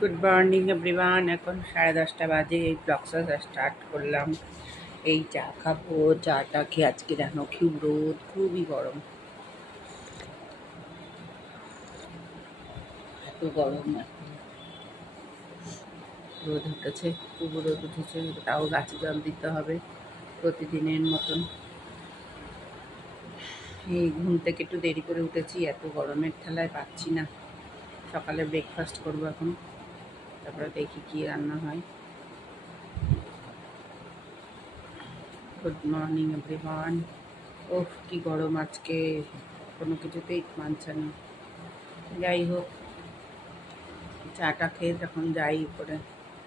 Good morning everyone. এখন 10:30 বাজে। এই ব্লগটা স্টার্ট করলাম। এই চা খাবো। চাটা খেয়ে আজকে জানো খুব রোদ, খুবই গরম, এত গরম এখন রোদ উঠেছে, খুব রোদ উঠেছে। তাও গাছে জল দিতে হবে প্রতিদিনের মতন। এই ঘুম থেকে একটু দেরি করে উঠেছি, এত গরমের ঠেলায় পাচ্ছি না। সকালে ব্রেকফাস্ট করবো এখন, তারপরে দেখি কি রান্না হয়। Good morning everyone. ওফ কি গরম আজকে, কোনো কিছুতেই মানছে না। যাই হোক, চাটা খেয়ে তখন যাই উপরে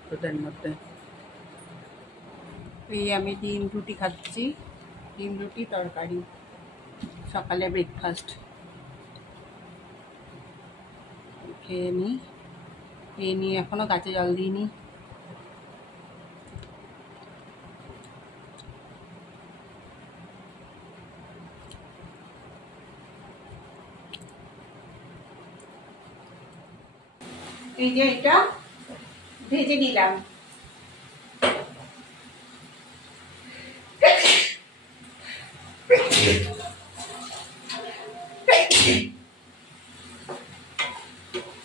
রোদের মধ্যে। এই আমি ডিম রুটি খাচ্ছি, ডিম রুটি তরকারি, সকালে ব্রেকফাস্ট খেয়ে নিই। খেয়ে নিয়ে এখনও গাছে জল দিইনি। এই যে এটা ভেজে নিলাম।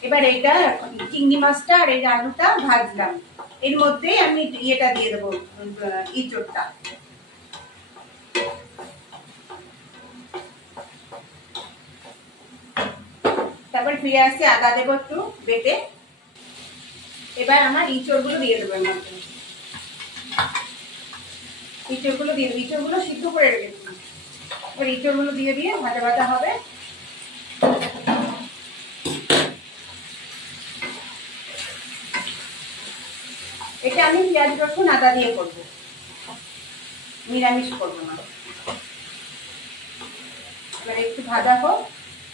এবার এইটা চিংড়ি মাছটা আর এই আলুটা ভাজলাম, এর মধ্যে আমি ইয়েটা দিয়ে দেবো, ইঁচড়টা। তারপর ফিরে আসছি, আদা দেবো একটু বেটে। এবার আমার ইঁচড়গুলো দিয়ে দেবো এর মধ্যে। ইঁচড়গুলো দিয়ে দেবো, ইঁচড়গুলো সিদ্ধ করে রেখেছি। এবার ইঁচড়গুলো দিয়ে দিয়ে ভাজা ভাজা হবে। এটা আমি পেঁয়াজ রসুন আদা দিয়ে করবো, নিরামিষ করবো না। এবার একটু ভাজা হোক,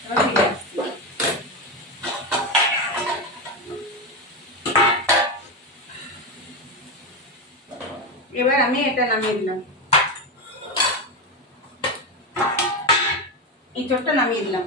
এবার ফিরে আসছি। এবার আমি এটা নামিয়ে দিলাম, ইঁচড়টা নামিয়ে দিলাম।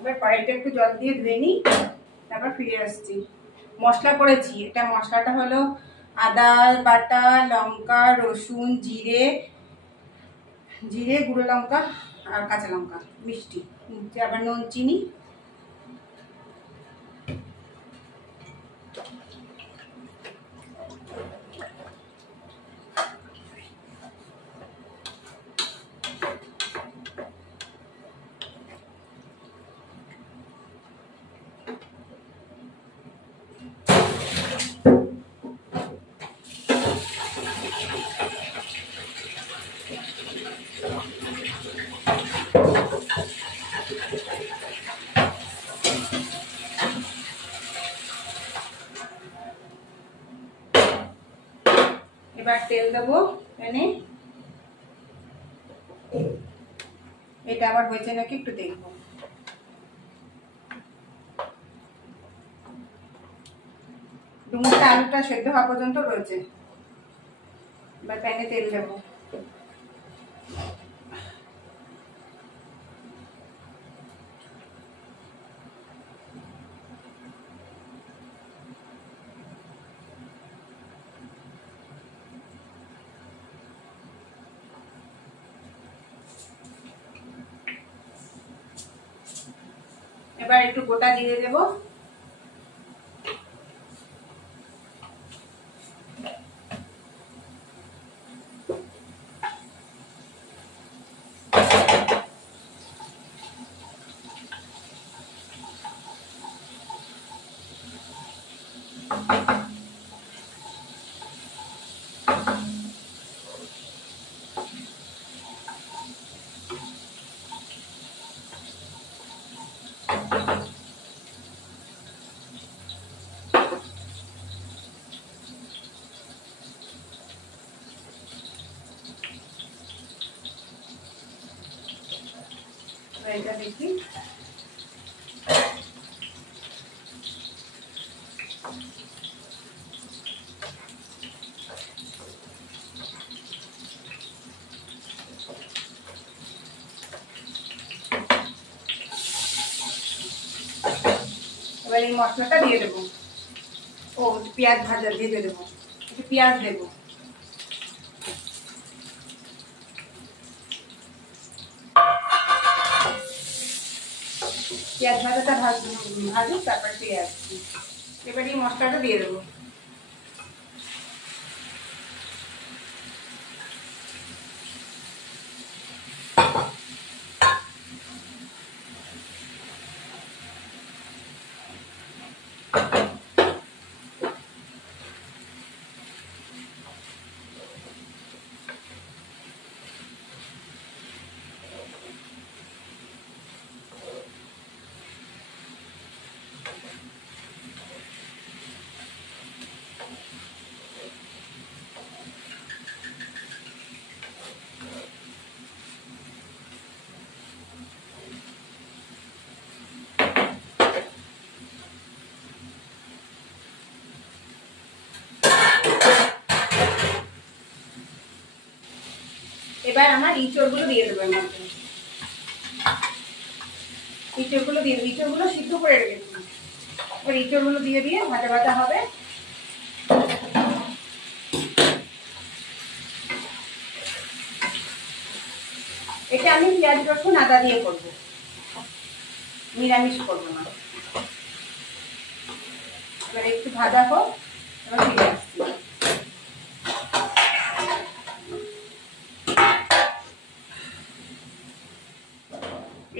এবার কড়াইটা একটু জল দিয়ে ধুয়ে নিই, তারপর ফিরে আসছি। মশলা করেছি, এটা মশলাটা হলো আদা বাটা, লঙ্কা, রসুন, জিরে, গুঁড়ো লঙ্কা আর কাঁচা লঙ্কা, মিষ্টি, আবার নুন, চিনি। এবার তেল দেবো প্যানে। এটা আবার হয়েছে নাকি একটু দেখবো। ডুমুরটা আলুটা সেদ্ধ হওয়া পর্যন্ত রয়েছে। এবার প্যানে তেল দেবো। এবার একটু গোটা জিরে দেবো। এটা দেখি এবার এই মশলাটা দিয়ে দেবো। ও পেঁয়াজ ভাজা দিয়ে দেবো, একটু পেঁয়াজ দেবো। পেঁয়াজ ভাজাটা ভাজুক, তারপর পেঁয়াজ। এবার এই মশলাটা দিয়ে দেবো। এবার আমার ইঁচড়গুলো দিয়ে দেবো। এর মধ্যে ইঁচড়গুলো সিদ্ধ করে রেখেছি। এবার ইঁচড়গুলো দিয়ে ভাজা ভাজা হবে। এটা আমি পেঁয়াজ রসুন আদা দিয়ে করবো, নিরামিষ করবো না। এবার একটু ভাজা হোক, এবার ফিরে আসছি।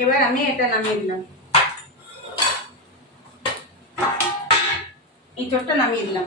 এবার আমি এটা নামিয়ে দিলাম, ইঁচড়টা নামিয়ে দিলাম।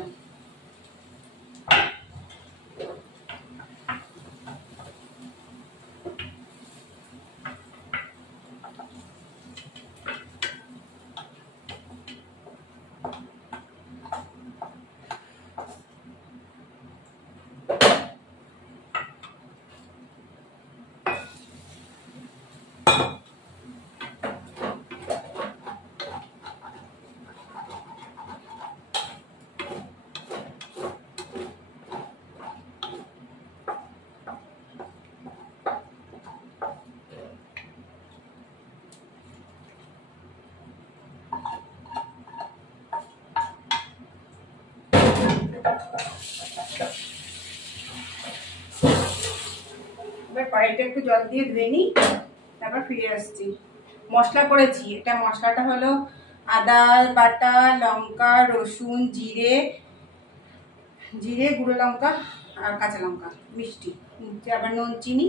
এবার কড়াইটা একটু জল দিয়ে ধুয়ে নিই, তারপর ফিরে আসছি। মশলা করেছি, এটা মশলাটা হলো আদা বাটা, লঙ্কা, রসুন, জিরে, গুঁড়ো লঙ্কা আর কাঁচা লঙ্কা, মিষ্টি, আবার নুন, চিনি।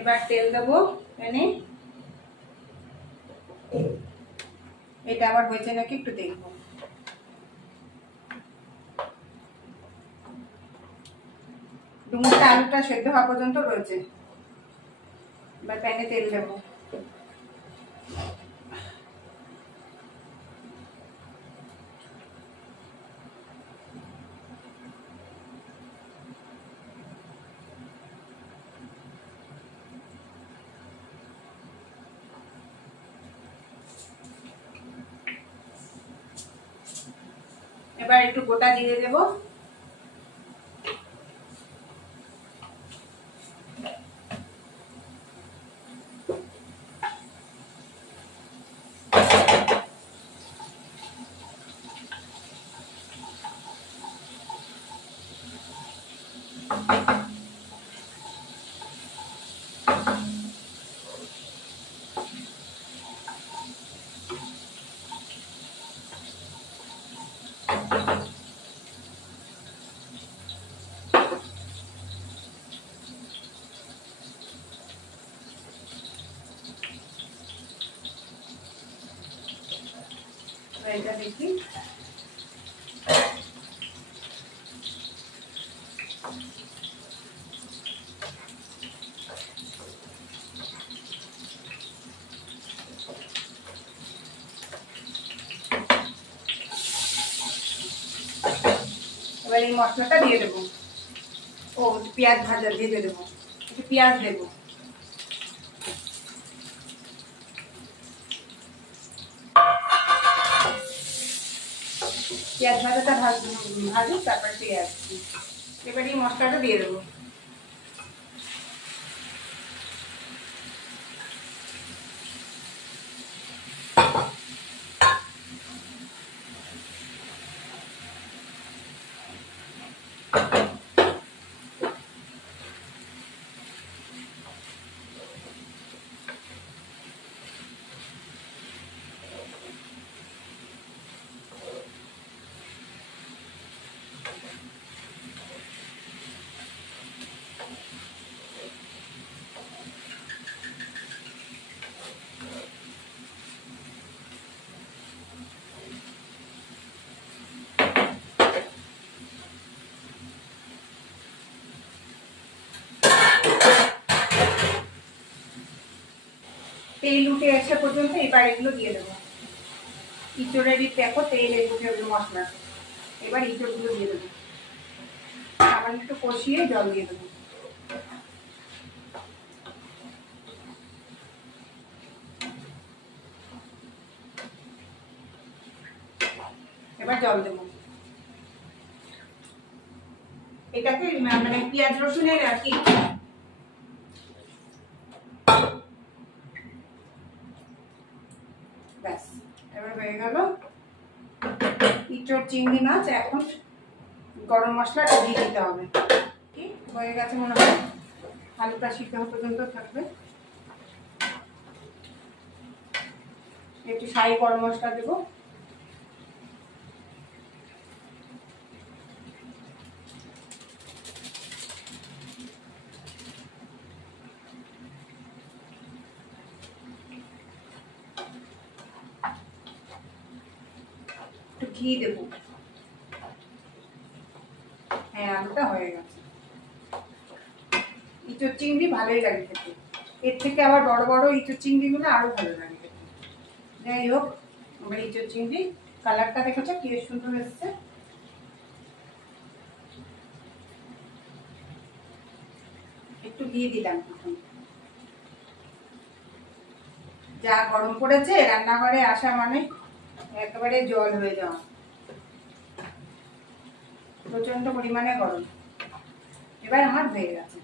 এবার তেল দেবো প্যানে। এটা আবার হয়েছে নাকি একটু দেখবো। ডুমুরটা আলুটা সেদ্ধ হওয়া পর্যন্ত রয়েছে। এবার প্যানে তেল দেবো। এবার একটু গোটা দিয়ে দেবো। দেখি। এবার এই মশলাটা দিয়ে দেবো। ও পেঁয়াজ ভাজা দিয়ে দেবো, একটু পেঁয়াজ দেবো। পেঁয়াজ ভাজাটা ভাজি, তারপর পেঁয়াজ। এবার এই মশলাটা দিয়ে দেবো। তেল উঠে আসা পর্যন্ত এবার এগুলো দিয়ে দেবো। ইঁচড়েরই দেখো তেল উঠে মশলা। এবার ইঁচড়গুলো দিয়ে দেবো, আবার একটু কষিয়ে জল দিয়ে দেবো। এবার জল দেবো। এটাকে মানে পেঁয়াজ রসুনের আর কি ব্যাস, এবার হয়ে গেল ইঁচড় চিংড়ি মাছ। এখন গরম মশলাটা দিয়ে দিতে হবে। কি হয়ে গেছে মনে হয়, আলুটা সিদ্ধ হওয়া পর্যন্ত থাকবে। একটু শাহি গরম মশলা দেবো। একটু ঘি দেবো। হ্যাঁ, আলুটা হয়ে গেছে। ইঁচড় চিংড়ি ভালোই লাগে খেতে, এর থেকে আবার বড় বড় ইঁচড় চিংড়িগুলো আরো ভালো লাগে খেতে। যাই হোক, আমার ইঁচড় চিংড়ি কালারটা দেখেছো কি সুন্দর এসছে। একটু দিয়ে দিলাম। যা গরম পড়েছে রান্নাঘরে আসা মানে একেবারে জল হয়ে যাওয়া, প্রচন্ড পরিমাণে গরম। এবার আমার হয়ে গেছে,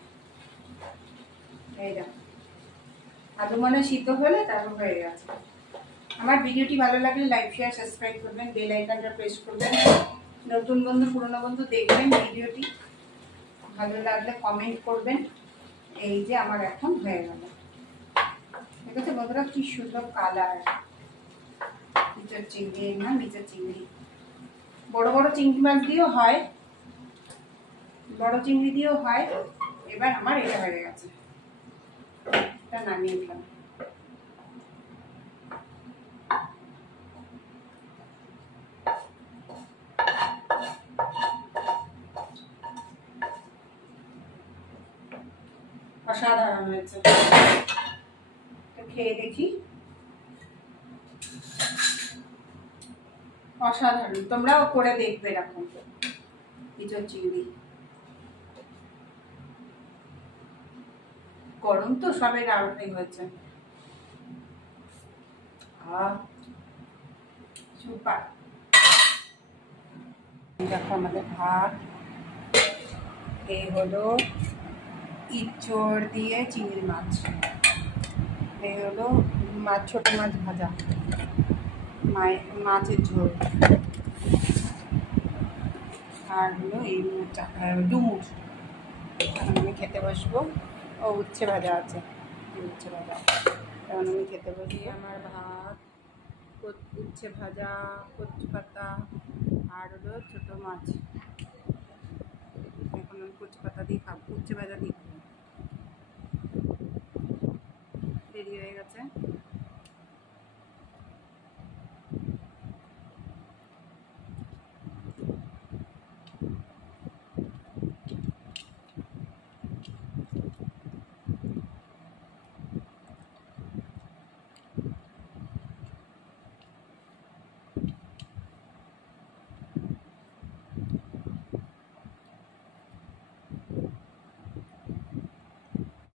এই দেখো আলু মনে সিদ্ধ হলে তারপর হয়ে গেছে। আমার ভিডিওটি ভালো লাগলে লাইক শেয়ার সাবস্ক্রাইব করবেন, বেল আইকনটা প্রেস করবেন। নতুন বন্ধু পুরনো বন্ধু দেখবেন ভিডিওটি, ভালো লাগলে কমেন্ট করবেন। এই যে আমার এখন হয়ে গেল, ঠিক আছে বন্ধুরা, কি সুন্দর কালার। ইঁচড় চিংড়ি না, ইঁচড় চিংড়ি বড় বড় চিংড়ি মাছ দিয়েও হয়, বড় চিংড়ি দিয়েও হয়। এবার আমার এটা হয়ে গেছে, এটা নামিয়ে দিলাম। অসাধারণ হয়েছে, খেয়ে দেখি। অসাধারণ, তোমরাও করে দেখবে এরকম ইঁচড় চিংড়ি। গরম তো সবে রান্নাই হয়েছে। সুপার। দেখো আমাদের ভাত, এই হলো ইঁচড় দিয়ে চিংড়ি মাছ, এই হলো মাছ, ছোট মাছ ভাজা, মাছের ঝোল, আর হলো এই ডুমুর। এখন আমি খেতে বসবো। ও উচ্ছে ভাজা আছে, উচ্ছে ভাজা, এখন আমি খেতে বসি। আমার ভাত, উচ্ছে ভাজা, কচু পাতা, আর হলো ছোটো মাছ। এখন আমি কচু পাতা দিয়ে খাবো, উচ্ছে ভাজা দিয়ে খাবো।